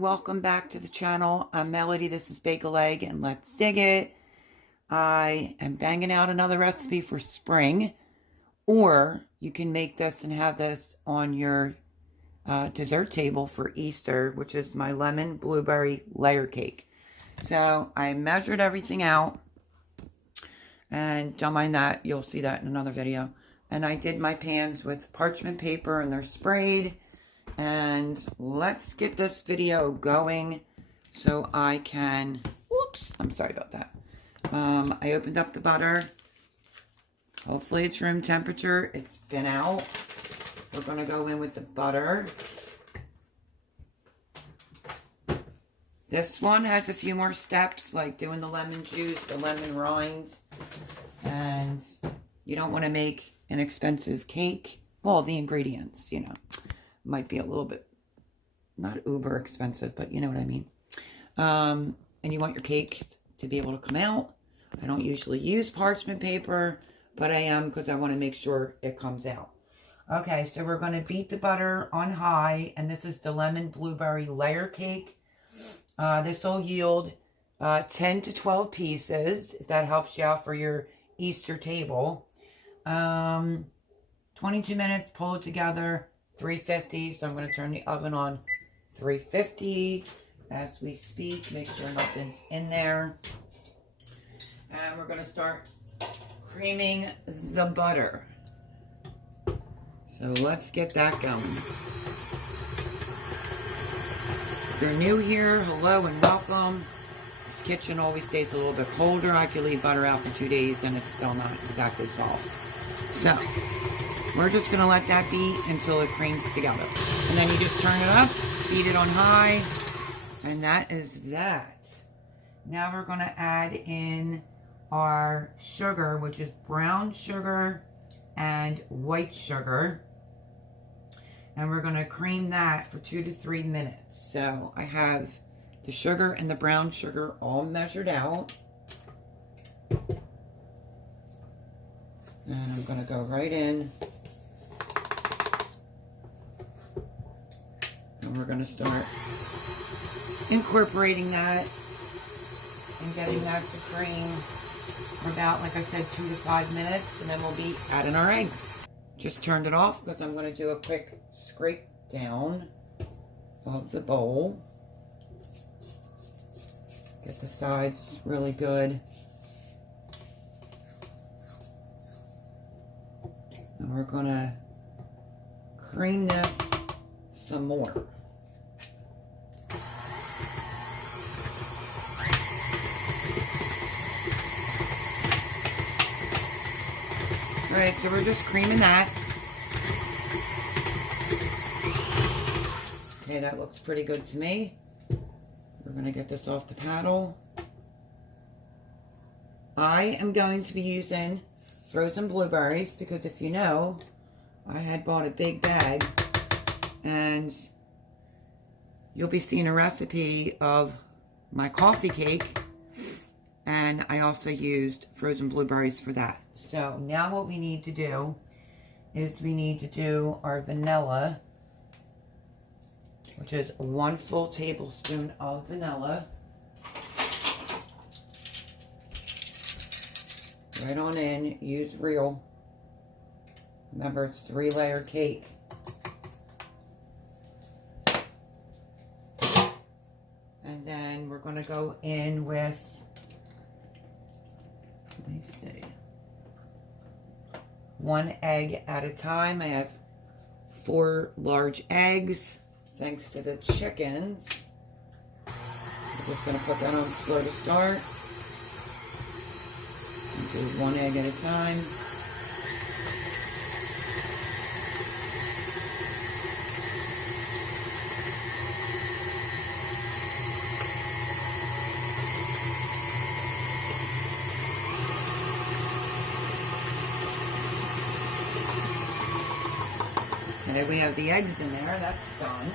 welcome back to the channel. I'm Melody, this is Bake a Leg, and let's dig it. I am banging out another recipe for spring, or you can make this and have this on your dessert table for Easter, which is my lemon blueberry layer cake. So I measured everything out, and don't mind that, you'll see that in another video. And I did my pans with parchment paper, and they're sprayed. And let's get this video going so I can, whoops, I'm sorry about that. I opened up the butter. Hopefully it's room temperature. It's been out. We're going to go in with the butter. This one has a few more steps, like doing the lemon juice, the lemon rinds. And you don't want to make an expensive cake. Well, the ingredients, you know, might be a little bit, not uber expensive, but you know what I mean. And you want your cake to be able to come out. I don't usually use parchment paper, but I am because I want to make sure it comes out. Okay, so we're going to beat the butter on high, and this is the lemon blueberry layer cake. This will yield 10 to 12 pieces, if that helps you out for your Easter table. 22 minutes, pull it together, 350. So I'm going to turn the oven on 350 as we speak. Make sure nothing's in there. And we're going to start creaming the butter. So let's get that going. If you're new here, hello and welcome. This kitchen always stays a little bit colder. I could leave butter out for 2 days and it's still not exactly soft. So we're just going to let that beat until it creams together. And then you just turn it up, beat it on high, and that is that. Now we're going to add in our sugar, which is brown sugar and white sugar. And we're going to cream that for 2 to 3 minutes. So I have the sugar and the brown sugar all measured out. And I'm going to go right in. And we're going to start incorporating that and getting that to cream for about, like I said, 2 to 5 minutes. And then we'll be adding our eggs. Just turned it off because I'm going to do a quick scrape down of the bowl. Get the sides really good. And we're going to cream this some more. Alright, so we're just creaming that. Okay, that looks pretty good to me. We're going to get this off the paddle. I am going to be using frozen blueberries because if you know, I had bought a big bag and you'll be seeing a recipe of my coffee cake, and I also used frozen blueberries for that. So now what we need to do is we need to do our vanilla, which is 1 full tablespoon of vanilla. Right on in, use real. Remember, it's 3-layer cake. And then we're going to go in with, let me see, 1 egg at a time. I have 4 large eggs, thanks to the chickens. I'm just going to put that on slow to start. Do 1 egg at a time. And then we have the eggs in there. That's done.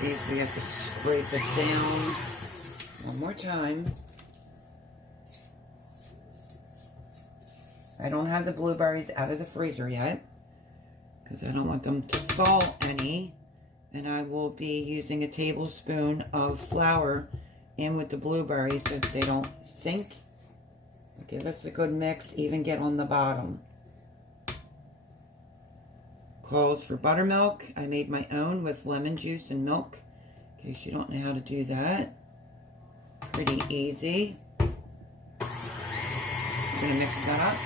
See if we have to scrape it down one more time. I don't have the blueberries out of the freezer yet because I don't want them to fall any. And I will be using a tablespoon of flour in with the blueberries so that they don't sink. Give this a good mix, even get on the bottom. Calls for buttermilk. I made my own with lemon juice and milk, in case you don't know how to do that. Pretty easy. I'm going to mix that up.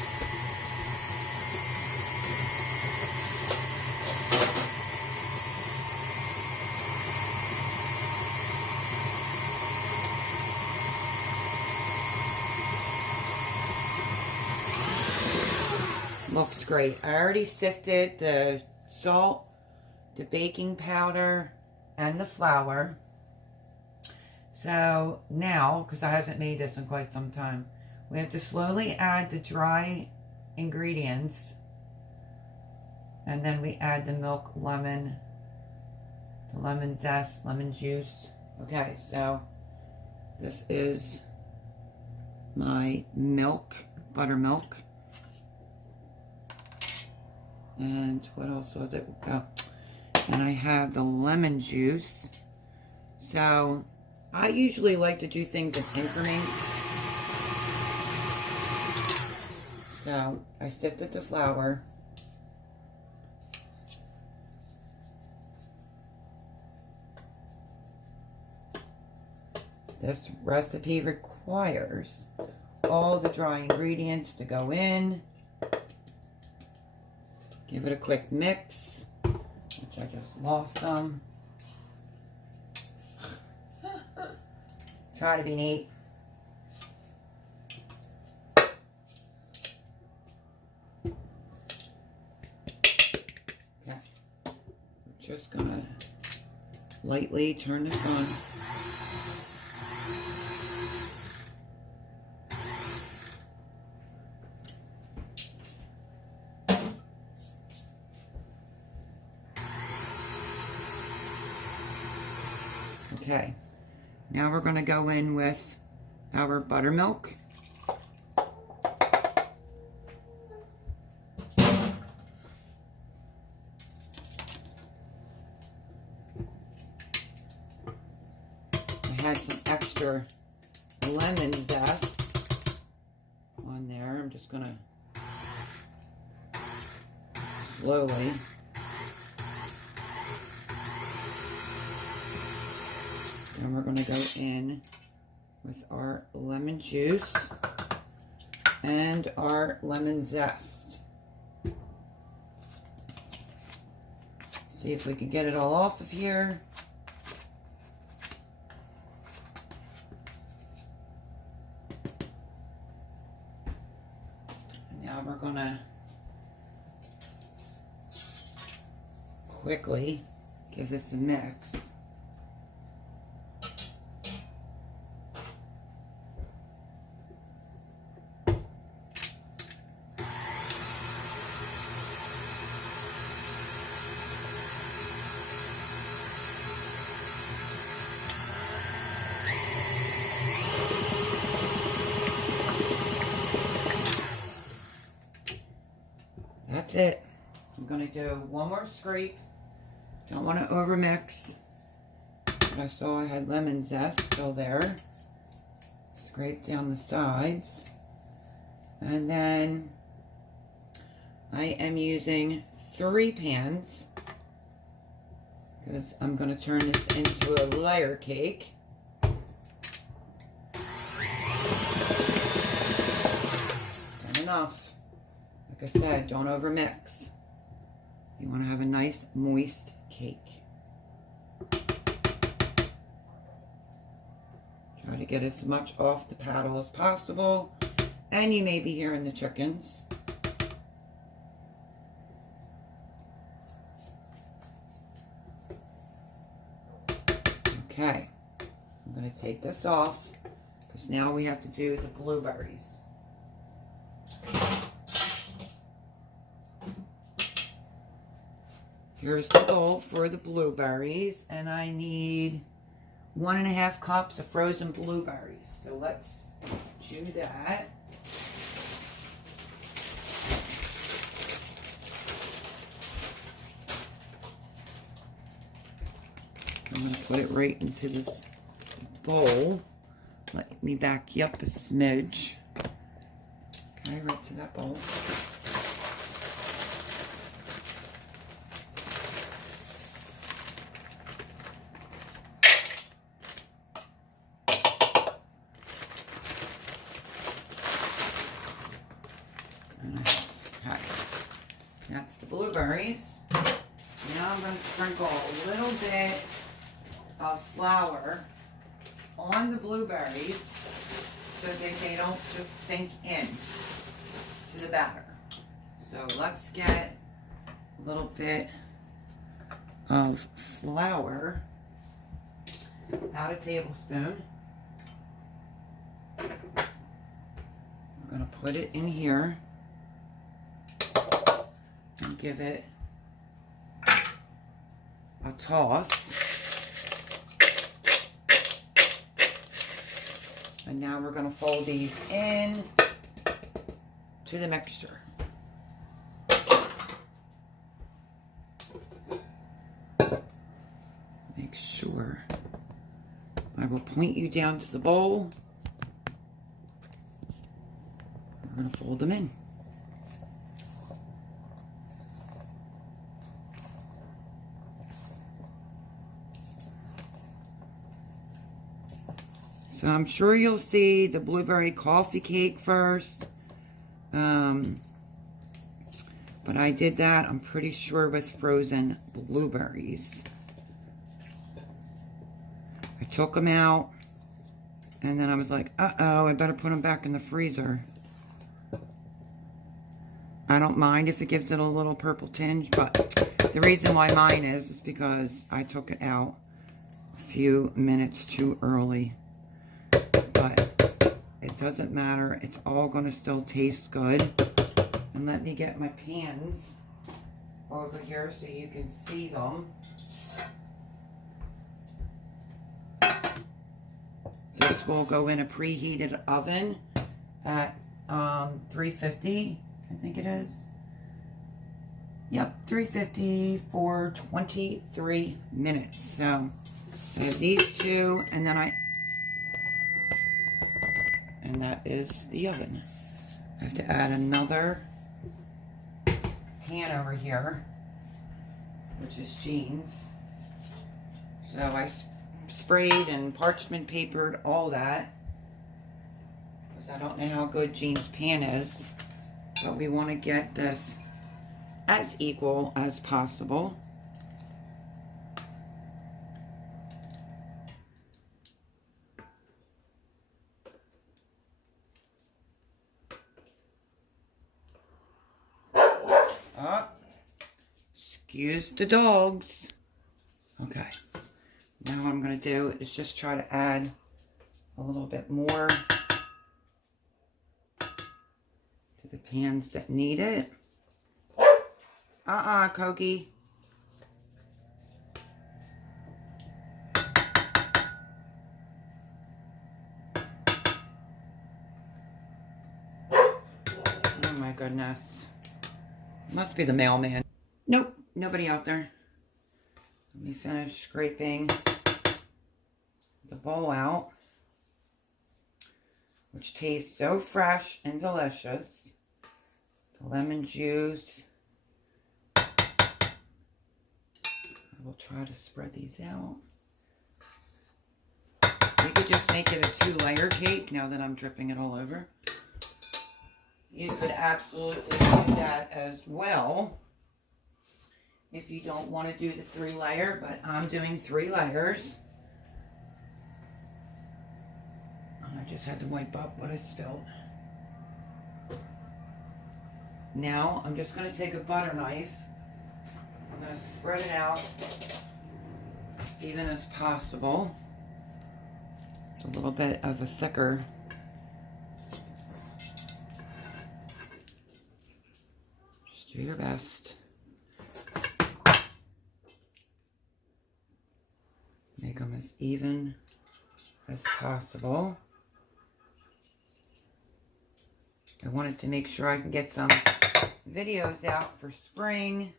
Looks great. I already sifted the salt, the baking powder, and the flour. So now, because I haven't made this in quite some time, we have to slowly add the dry ingredients. And then we add the milk, lemon, the lemon zest, lemon juice. Okay, so this is my milk, buttermilk. And what else was it? Oh, and I have the lemon juice. So I usually like to do things in increments. So I sifted the flour. This recipe requires all the dry ingredients to go in. Give it a quick mix, which I just lost some. Try to be neat. Okay. I'm just gonna lightly turn this on. Okay, now we're going to go in with our buttermilk. I had some extra lemon zest on there. I'm just going to slowly. And we're going to go in with our lemon juice and our lemon zest. See if we can get it all off of here. And now we're going to quickly give this a mix. That's it. I'm going to do one more scrape. Don't want to overmix. But I saw I had lemon zest still there. Scrape down the sides. And then I am using 3 pans because I'm going to turn this into a layer cake. And enough. Like I said, don't overmix. You want to have a nice moist cake. Try to get as much off the paddle as possible. And you may be hearing the chickens. Okay. I'm going to take this off because now we have to do the blueberries. Here's the bowl for the blueberries, and I need 1.5 cups of frozen blueberries. So let's do that. I'm going to put it right into this bowl. Let me back you up a smidge. Okay, right to that bowl. Okay, that's the blueberries. Now I'm going to sprinkle a little bit of flour on the blueberries so that they don't just sink in to the batter. So let's get a little bit of flour, about a tablespoon. I'm going to put it in here and give it a toss. And now we're going to fold these in to the mixture. Make sure I will point you down to the bowl. We're going to fold them in. So I'm sure you'll see the blueberry coffee cake first. But I did that, I'm pretty sure, with frozen blueberries. I took them out, and then I was like, uh-oh, I better put them back in the freezer. I don't mind if it gives it a little purple tinge, but the reason why mine is because I took it out a few minutes too early. But it doesn't matter. It's all going to still taste good. And let me get my pans over here so you can see them. This will go in a preheated oven at 350, I think it is. Yep, 350 for 23 minutes. So I have these two, and then and that is the oven. I have to add another pan over here, which is Jean's. So I sprayed and parchment papered all that, because I don't know how good Jean's pan is, but we want to get this as equal as possible. Oh, excuse the dogs. Okay, now what I'm going to do is just try to add a little bit more to the pans that need it. Koki. Oh my goodness. Must be the mailman. Nope, nobody out there. Let me finish scraping the bowl out, which tastes so fresh and delicious. The lemon juice. I will try to spread these out. You could just make it a 2-layer cake now that I'm dripping it all over. You could absolutely do that as well if you don't want to do the 3-layer, but I'm doing 3 layers. And I just had to wipe up what I spilled. Now I'm just going to take a butter knife. I'm going to spread it out as even as possible. It's a little bit of a thicker. Just do your best. Make them as even as possible. I wanted to make sure I can get some videos out for spring,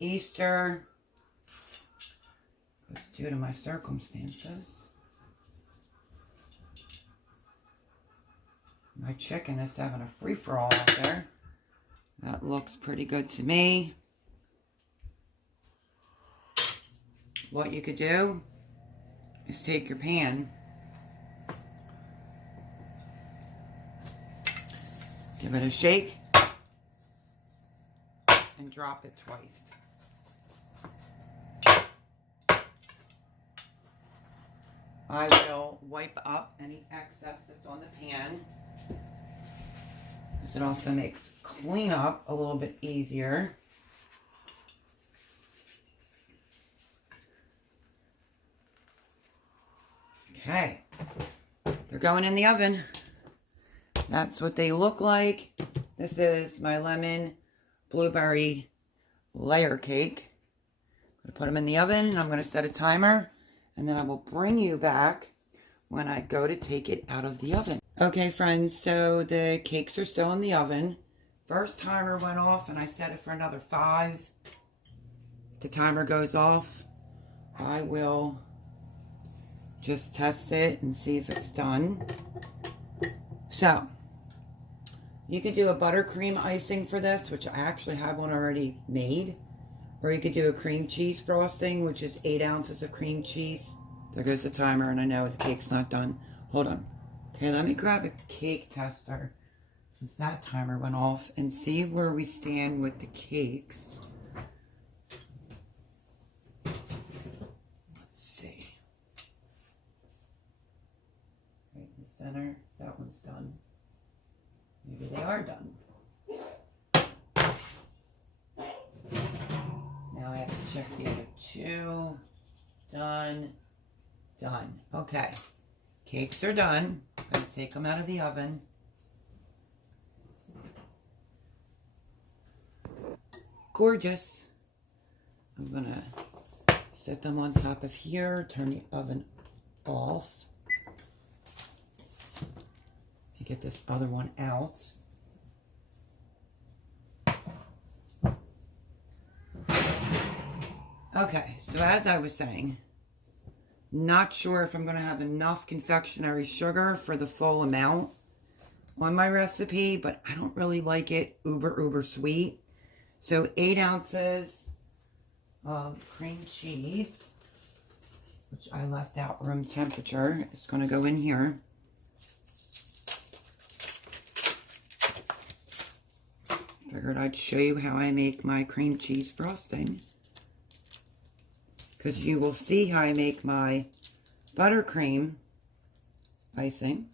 Easter, Because due to my circumstances, my chicken is having a free-for-all out there. That looks pretty good to me. What you could do is take your pan, give it a shake, and drop it twice. I will wipe up any excess that's on the pan. This it also makes cleanup a little bit easier. Okay, they're going in the oven. That's what they look like. This is my lemon blueberry layer cake. I'm going to put them in the oven. I'm going to set a timer, and then I will bring you back when I go to take it out of the oven. Okay, friends, so the cakes are still in the oven. First timer went off, and I set it for another 5. If the timer goes off, I will just test it and see if it's done. So, you could do a buttercream icing for this, which I actually have one already made. Or you could do a cream cheese frosting, which is 8 ounces of cream cheese. There goes the timer, and I know the cake's not done. Hold on. Okay, let me grab a cake tester, since that timer went off, and see where we stand with the cakes. Let's see. Right in the center. That one's done. Maybe they are done. Now I have to check the other 2. Done. Done. Okay. Cakes are done. I'm going to take them out of the oven. Gorgeous. I'm going to set them on top of here. Turn the oven off. Get this other one out. Okay, so as I was saying, not sure if I'm going to have enough confectionery sugar for the full amount on my recipe, but I don't really like it uber sweet. So 8 ounces of cream cheese, which I left out room temperature, is going to go in here. Figured I'd show you how I make my cream cheese frosting, because you will see how I make my buttercream icing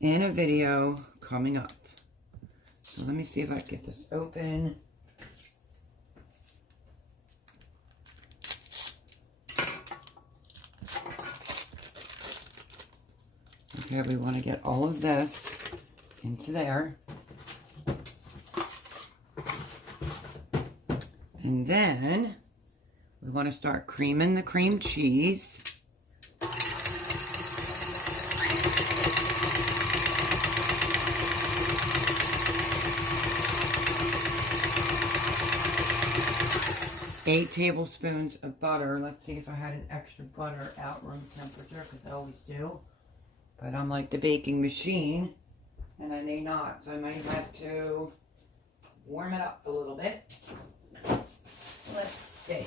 in a video coming up. So let me see if I can get this open. Okay, we want to get all of this into there. And then we want to start creaming the cream cheese. Eight tablespoons of butter. Let's see if I had an extra butter out room temperature, because I always do. But I'm like the baking machine, and I may not, so I might have to warm it up a little bit. Let's see.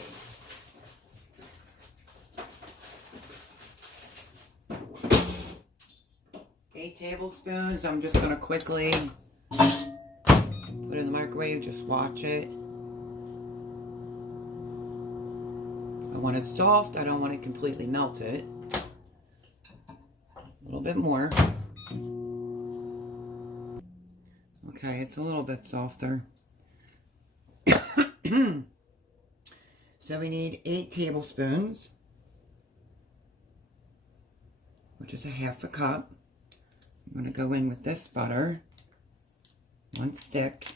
Eight tablespoons. I'm just going to quickly put it in the microwave, just watch it. I want it soft. I don't want it completely melted. A little bit more. Okay, it's a little bit softer. So we need 8 tablespoons, which is a half a cup. I'm going to go in with this butter, 1 stick.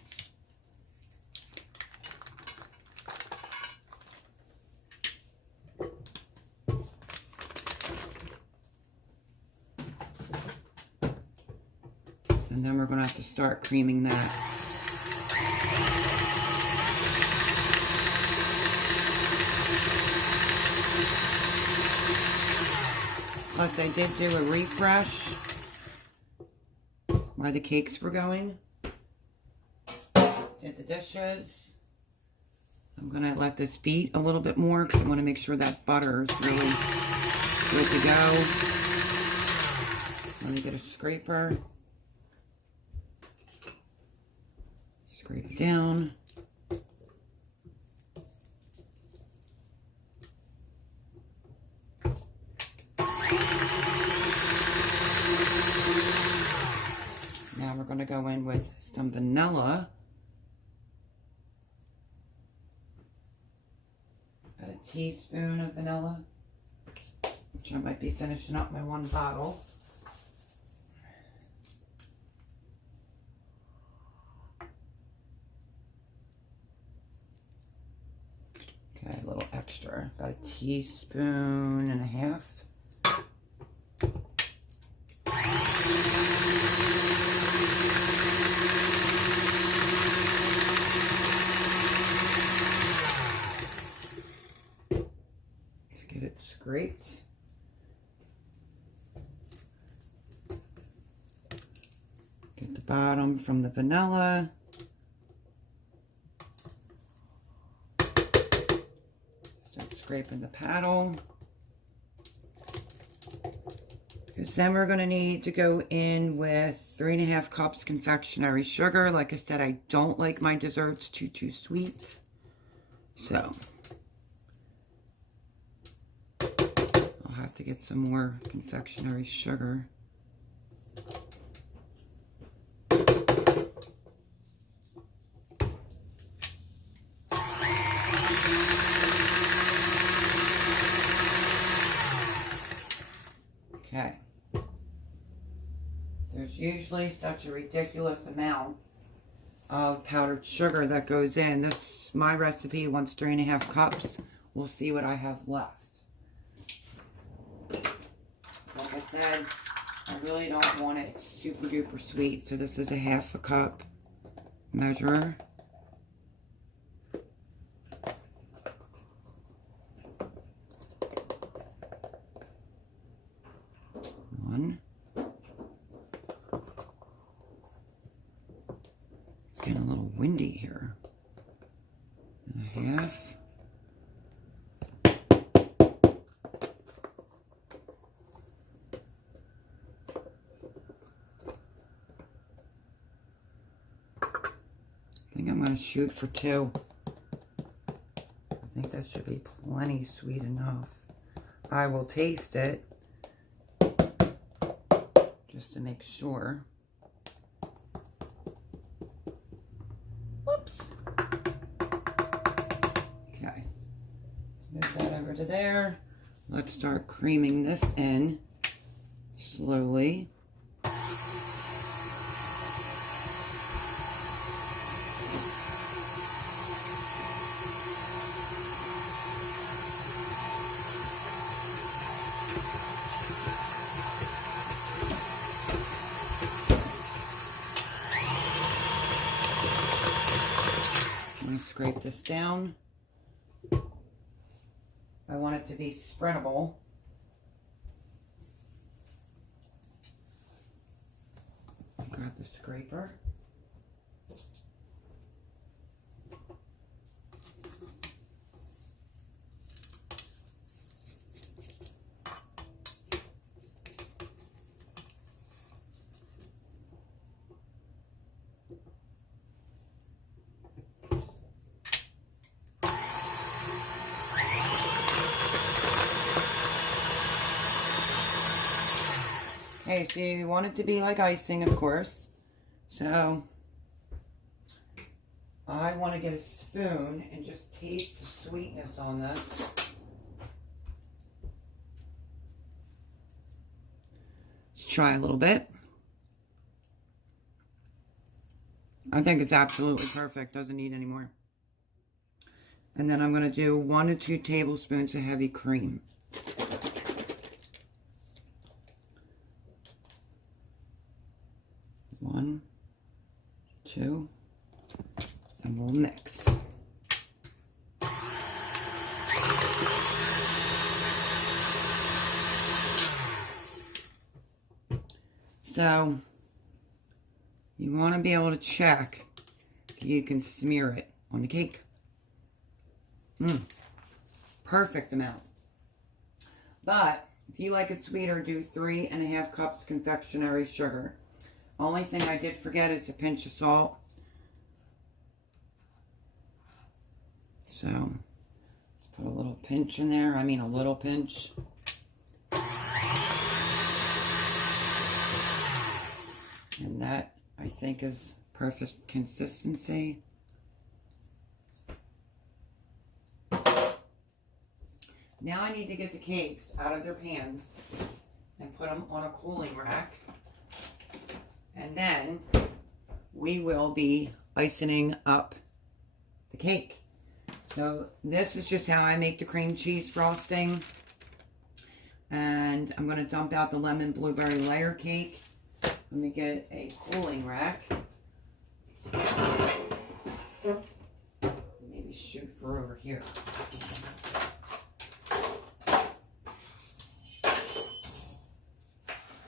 And then we're going to have to start creaming that. Plus I did do a refresh while the cakes were going. Did the dishes. I'm going to let this beat a little bit more because I want to make sure that butter is really good to go. Let me get a scraper. Scrape it down. Now we're going to go in with some vanilla. About a teaspoon of vanilla, which I might be finishing up my one bottle. Okay, a little extra, about a teaspoon and a half. Get it scraped. Get the bottom from the vanilla. Start scraping the paddle. Because then we're going to need to go in with 3.5 cups confectionery sugar. Like I said, I don't like my desserts too sweet. So I'll have to get some more confectionery sugar. Okay. There's usually such a ridiculous amount of powdered sugar that goes in. This, my recipe wants 3.5 cups. We'll see what I have left. Like I said, I really don't want it super duper sweet, so this is a 1/2 cup measurer. One. It's getting a little windy here. And a 1/2. I think I'm going to shoot for 2. I think that should be plenty sweet enough. I will taste it just to make sure. Whoops. Okay. Let's move that over to there. Let's start creaming this in slowly. Scrape this down. I want it to be spreadable. Grab the scraper. Okay, so you want it to be like icing, of course. So I want to get a spoon and just taste the sweetness on this. Let's try a little bit. I think it's absolutely perfect. Doesn't need any more. And then I'm going to do 1 to 2 tablespoons of heavy cream. One, 2, and we'll mix. So you want to be able to check that you can smear it on the cake. Perfect amount. But if you like it sweeter, do 3½ cups confectionery sugar. Only thing I did forget is a pinch of salt. So let's put a little pinch in there. I mean a little pinch. And that, I think, is perfect consistency. Now I need to get the cakes out of their pans and put them on a cooling rack. And then we will be icing up the cake. So this is just how I make the cream cheese frosting. And I'm going to dump out the lemon blueberry layer cake. Let me get a cooling rack. Maybe shoot for over here.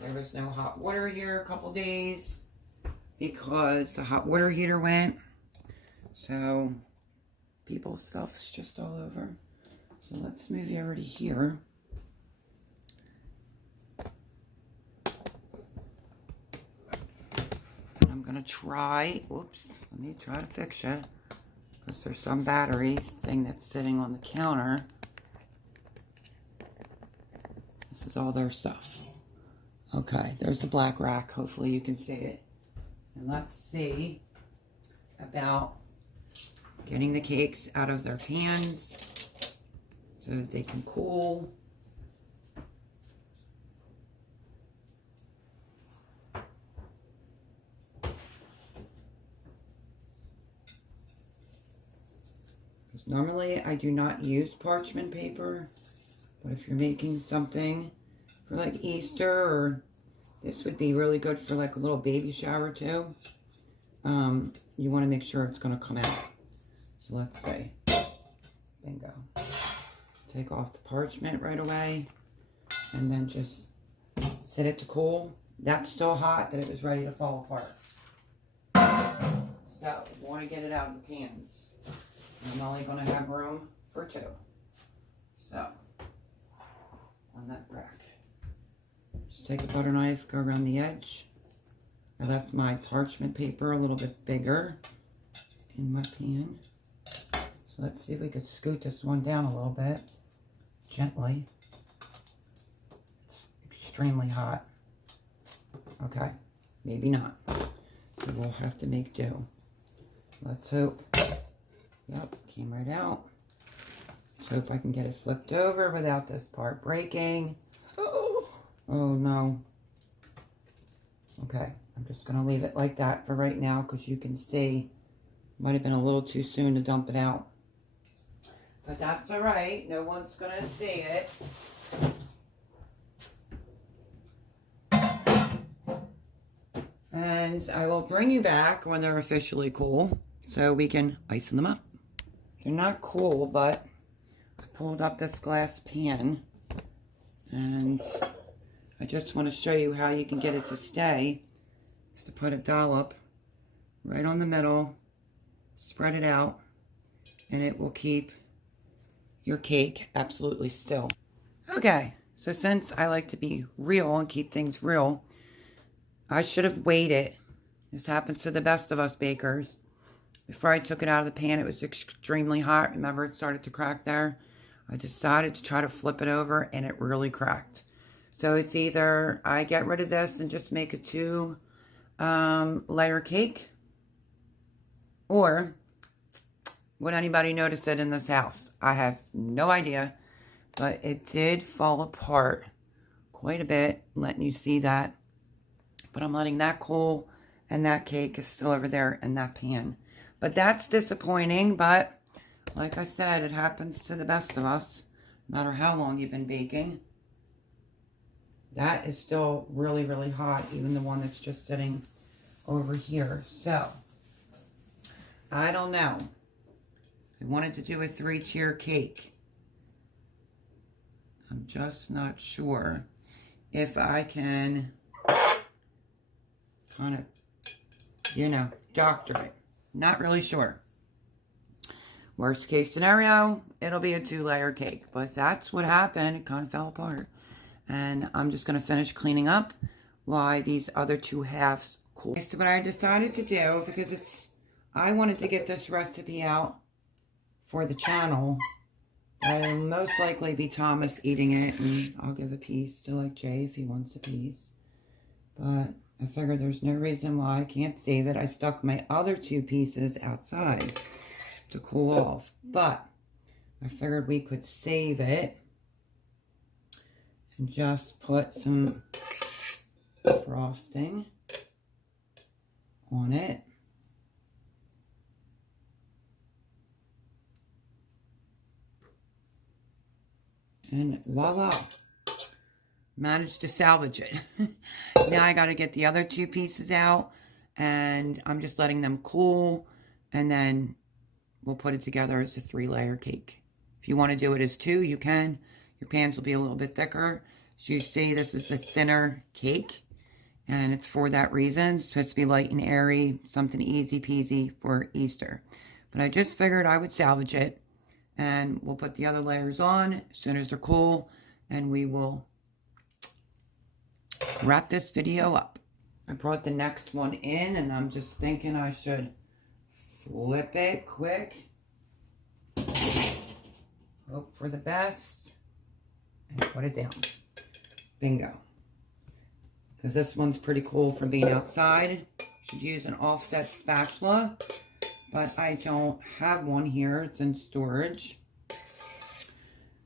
There was no hot water here a couple days because the hot water heater went. So people's stuff's just all over. So let's move you over to here. And I'm going to try, oops, let me try to fix it. Because there's some battery thing that's sitting on the counter. This is all their stuff. Okay, there's the black rack. Hopefully you can see it. And let's see about getting the cakes out of their pans so that they can cool. Because normally I do not use parchment paper, but if you're making something for like Easter, or this would be really good for like a little baby shower too. You want to make sure it's going to come out. So let's see. Bingo. Take off the parchment right away and then just set it to cool. That's still hot that it was ready to fall apart. So you want to get it out of the pans. I'm only going to have room for 2. So on that rack. Take a butter knife, go around the edge. I left my parchment paper a little bit bigger in my pan. So let's see if we could scoot this one down a little bit, gently. It's extremely hot. Okay, maybe not. So we'll have to make do. Let's hope. Yep, came right out. Let's hope I can get it flipped over without this part breaking. Oh no. Okay, I'm just going to leave it like that for right now because you can see might have been a little too soon to dump it out. But that's alright, no one's going to see it. And I will bring you back when they're officially cool so we can ice them up. They're not cool, but I pulled up this glass pan and I just want to show you how you can get it to stay. Is to put a dollop right on the middle, spread it out, and it will keep your cake absolutely still. Okay, so since I like to be real and keep things real, I should have waited. This happens to the best of us bakers. Before I took it out of the pan, it was extremely hot. Remember, it started to crack there? I decided to try to flip it over, and it really cracked. So it's either I get rid of this and just make a 2 layer cake, or would anybody notice it in this house? I have no idea, but it did fall apart quite a bit, letting you see that. But I'm letting that cool, and that cake is still over there in that pan. But that's disappointing, but like I said, it happens to the best of us, no matter how long you've been baking. That is still really, really hot, even the one that's just sitting over here. So, I don't know. I wanted to do a 3-tier cake. I'm just not sure if I can kind of, you know, doctor it. Not really sure. Worst case scenario, it'll be a 2-layer cake. But that's what happened. It kind of fell apart. And I'm just going to finish cleaning up while these other 2 halves cool. So what I decided to do, because I wanted to get this recipe out for the channel. It'll most likely be Thomas eating it, and I'll give a piece to like Jay if he wants a piece. But I figured there's no reason why I can't save it. I stuck my other 2 pieces outside to cool off. But I figured we could save it and just put some frosting on it. And voila, managed to salvage it. Now I got to get the other 2 pieces out, and I'm just letting them cool, and then we'll put it together as a 3-layer cake. If you want to do it as 2, you can. Your pans will be a little bit thicker. As you see, this is a thinner cake, and it's for that reason. It's supposed to be light and airy, something easy peasy for Easter. But I just figured I would salvage it. And we'll put the other layers on as soon as they're cool. And we will wrap this video up. I brought the next one in, and I'm just thinking I should flip it quick. Hope for the best. And put it down. Bingo. Because this one's pretty cool for being outside. Should use an offset spatula. But I don't have one here. It's in storage.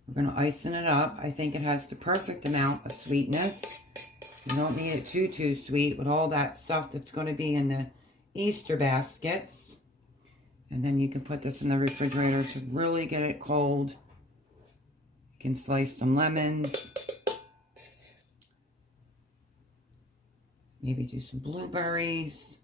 We're going to icing it up. I think it has the perfect amount of sweetness. You don't need it too sweet with all that stuff that's going to be in the Easter baskets. And then you can put this in the refrigerator to really get it cold. You can slice some lemons. Maybe do some blueberries.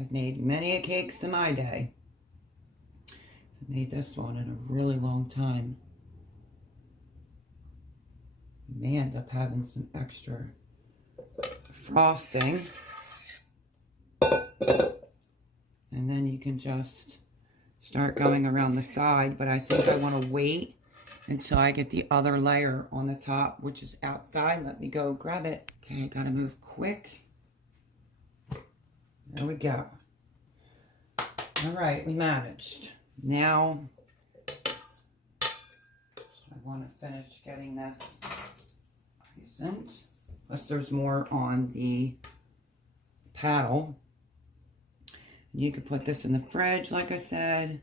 I've made many a cakes in my day. I made this one in a really long time. You may end up having some extra frosting. And then you can just start going around the side. But I think I want to wait until I get the other layer on the top, which is outside. Let me go grab it. Okay, I gotta move quick. There we go. All right, we managed. Now, I want to finish getting this iced. Plus, there's more on the paddle. You could put this in the fridge, like I said.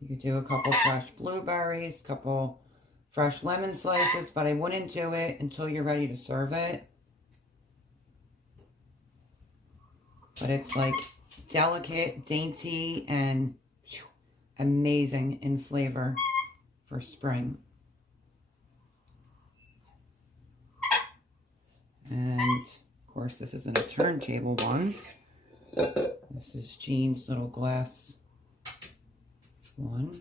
You could do a couple fresh blueberries, couple fresh lemon slices, but I wouldn't do it until you're ready to serve it. But it's like delicate, dainty, and amazing in flavor for spring. And of course, this isn't a turntable one. This is Jean's little glass one.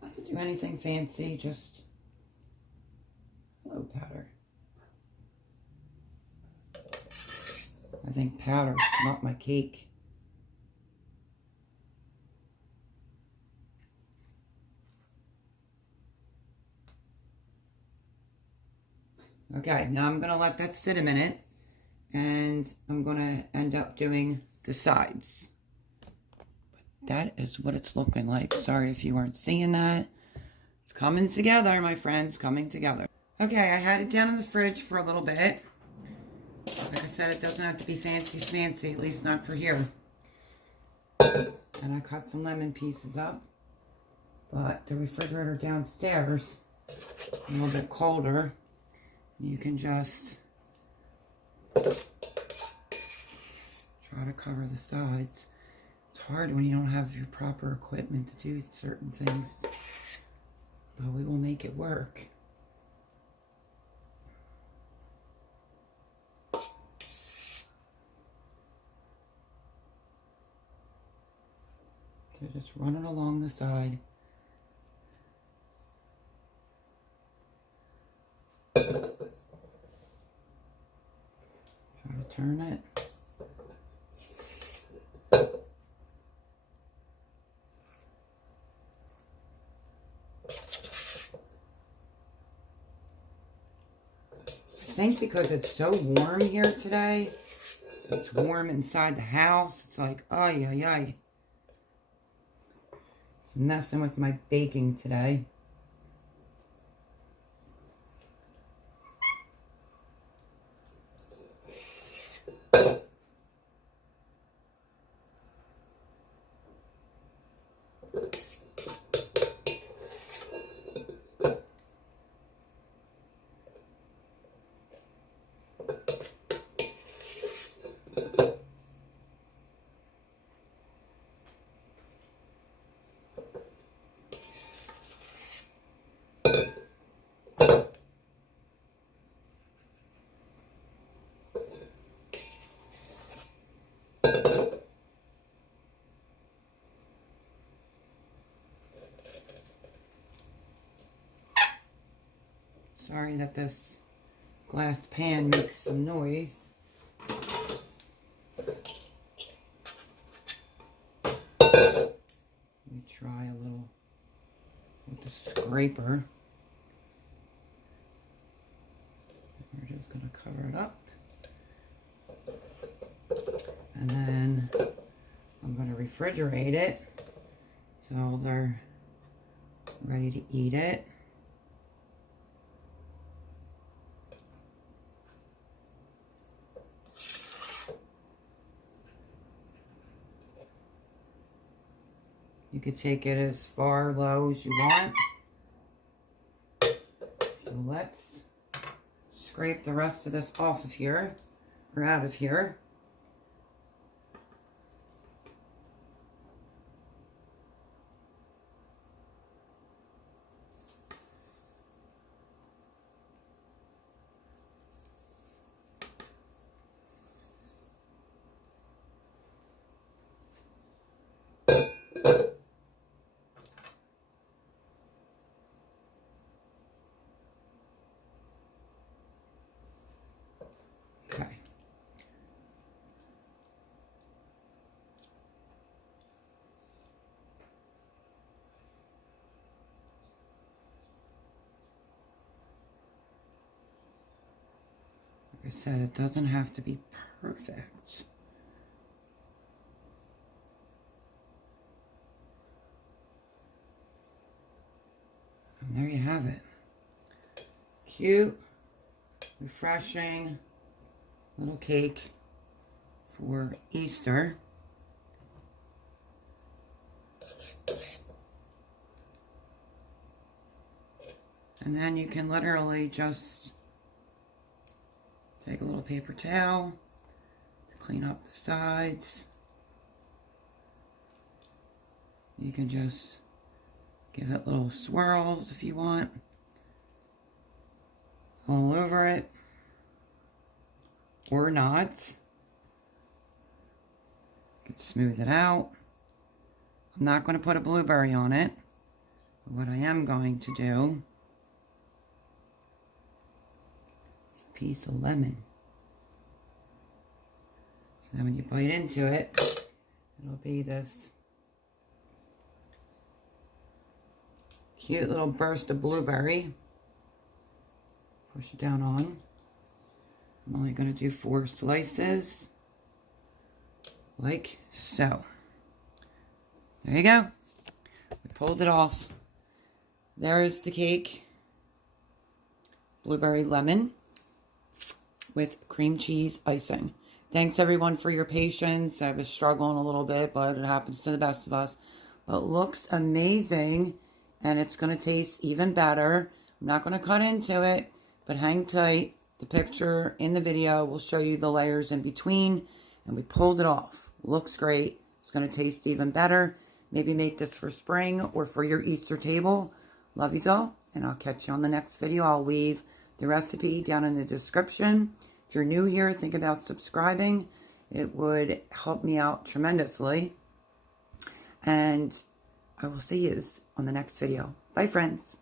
Not to do anything fancy, just hello powder. I think powder, not my cake. Okay, now I'm going to let that sit a minute, and I'm going to end up doing the sides. But that is what it's looking like. Sorry if you weren't seeing that. It's coming together, my friends, coming together. Okay, I had it down in the fridge for a little bit. Like I said, it doesn't have to be fancy, at least not for here. And I cut some lemon pieces up. But the refrigerator downstairs, a little bit colder. You can just try to cover the sides. It's hard when you don't have your proper equipment to do certain things, but we will make it work. Okay, just run it along the side. Try to turn it. I think because it's so warm here today, it's warm inside the house. It's like, ay, ay, ay. It's messing with my baking today. Sorry that this glass pan makes some noise. Let me try a little with the scraper. We're just going to cover it up. And then I'm going to refrigerate it till they're ready to eat it. You could take it as far low as you want. So let's scrape the rest of this off of here, or out of here. Okay. Like I said, it doesn't have to be perfect. And there you have it. Cute, refreshing little cake for Easter. And then you can literally just take a little paper towel to clean up the sides. You can just give it little swirls if you want all over it, or not. You can smooth it out. I'm not going to put a blueberry on it. But what I am going to do is a piece of lemon. So then when you bite into it, it'll be this cute little burst of blueberry. Push it down on. I'm only going to do 4 slices, like so. There you go. We pulled it off. There is the cake. Blueberry lemon with cream cheese icing. Thanks everyone for your patience. I was struggling a little bit, but it happens to the best of us. But it looks amazing, and it's going to taste even better. I'm not going to cut into it, but hang tight. The picture in the video will show you the layers in between. and we pulled it off. Looks great. It's going to taste even better. Maybe make this for spring or for your Easter table. Love you all, and I'll catch you on the next video. I'll leave the recipe down in the description. If you're new here, think about subscribing. It would help me out tremendously. And I will see you on the next video. Bye, friends.